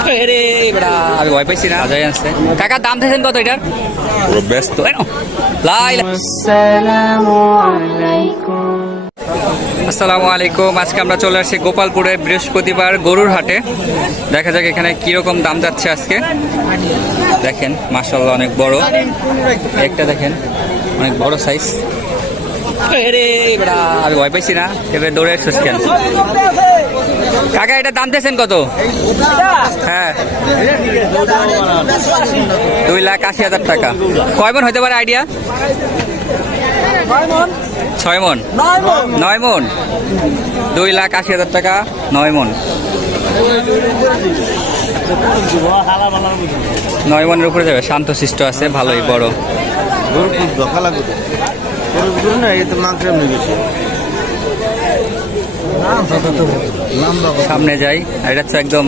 আরে বেড়া। আমি ভয় পাইছি না। আজাই আসছে কাকা দাম থাকেন কত এটার? ব্যস্ত। লাইলা আসসালামু আলাইকুম। আসসালামু আলাইকুম। আজকে আমরা চলে আসি গোপালপুরে বৃহস্পতিবার গরুর হাটে। দেখা যাক এখানে কীরকম দাম যাচ্ছে আজকে। দেখেন মাসাল্লাহ অনেক বড়। একটা দেখেন অনেক বড় সাইজ আমি ভয় পাইছি না এবার দৌড়ে এসেছেন কাকা এটা দাম দিয়েছেন কত? হ্যাঁ। দুই লাখ আশি হাজার টাকা। কয় মন হতে পারে আইডিয়া ছয় মন? নয় মন। দুই লাখ আশি হাজার টাকা নয় মন। নয় মনের উপরে যাবে। শান্ত শিষ্ট আছে ভালোই বড়। গরু খুব ধোকা লাগবে না এই তো মাংস এমনি বেশি সামনে যাই, আর এটা হচ্ছে একদম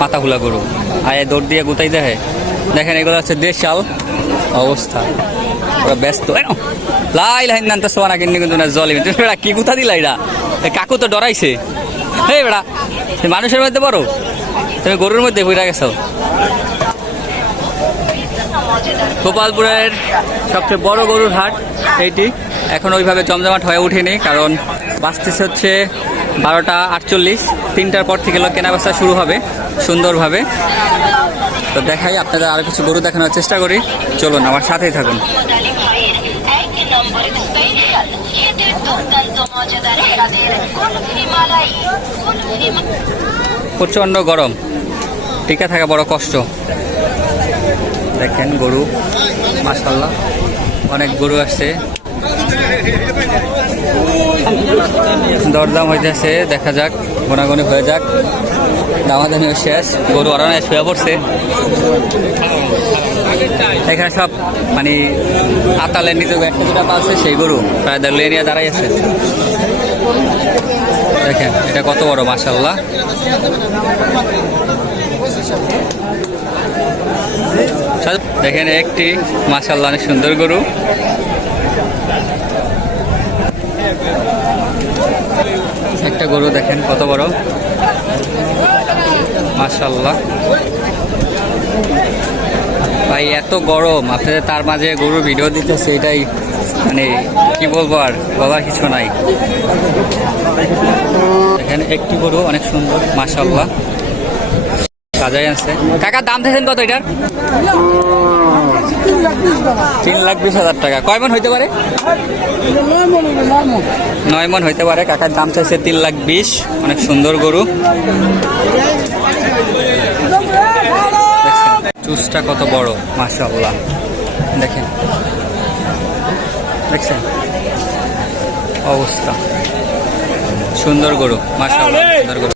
পাতা খোলা গরু। আয় দৌড় দিয়ে গুতাই দেখে দেখেন, এগুলো হচ্ছে দেশাল অবস্থা। ওরা ব্যস্ত লাই লাইন নান তো সোয়ানা কিনে কিন্তু না জল। তুমি কি গুতা দিলা এটা? কাকু তো ডরাইছে। হে বেড়া মানুষের মধ্যে বড় তুমি গরুর মধ্যে বইরা গেছো। গোপালপুরের সবচেয়ে বড় গরুর হাট এইটি। এখন ওইভাবে জমজমাট হয়ে ওঠেনি কারণ বাঁচতেছে হচ্ছে বারোটা আটচল্লিশ, তিনটার পর থেকে লোক কেনাবেচা শুরু হবে সুন্দরভাবে। তো দেখাই আপনাদের আরও কিছু গরু দেখানোর চেষ্টা করি। চলুন আমার সাথেই থাকুন। প্রচণ্ড গরম, টিকা থাকা বড় কষ্ট। দেখেন গরু মাসাল্লাহ অনেক গরু আসছে। দরদাম হইতেছে, দেখা যাক গোনাগুনি হয়ে যাক। দামাদামি শেষ, গরু অরণায় শুয়ে পড়ছে। এখানে সব মানে আতালের নিচে একটা যেটা আছে, সেই গরু প্রায় দাঁড়িয়ে নিয়ে দাঁড়াই আছে। দেখেন, এটা কত বড় মাসাল্লাহ দেখেন, একটি মাসাল্লাহ অনেক সুন্দর গরু। একটা গরু দেখেন, কত বড়? মাসাল্লাহ ভাই, এত গরম। আপনাদের তার মাঝে গরুর ভিডিও দিতেছে, এটাই মানে কি বলব আর, বলার কিছু নাই। এখানে একটি গরু অনেক সুন্দর মাসাল্লাহ সাজাই আছে। কাকা, দাম দিয়েছেন কত এটার? তিন লাখ বিশ হাজার টাকা। কয় মন হইতে পারে? নয় মন হইতে পারে। কাকার দাম চাইছে তিন লাখ বিশ। অনেক সুন্দর গরু। চুসটা কত বড় মাশাল্লাহ দেখেন। দেখছেন? অবস্থা। সুন্দর গরু মাশাল্লাহ সুন্দর গরু।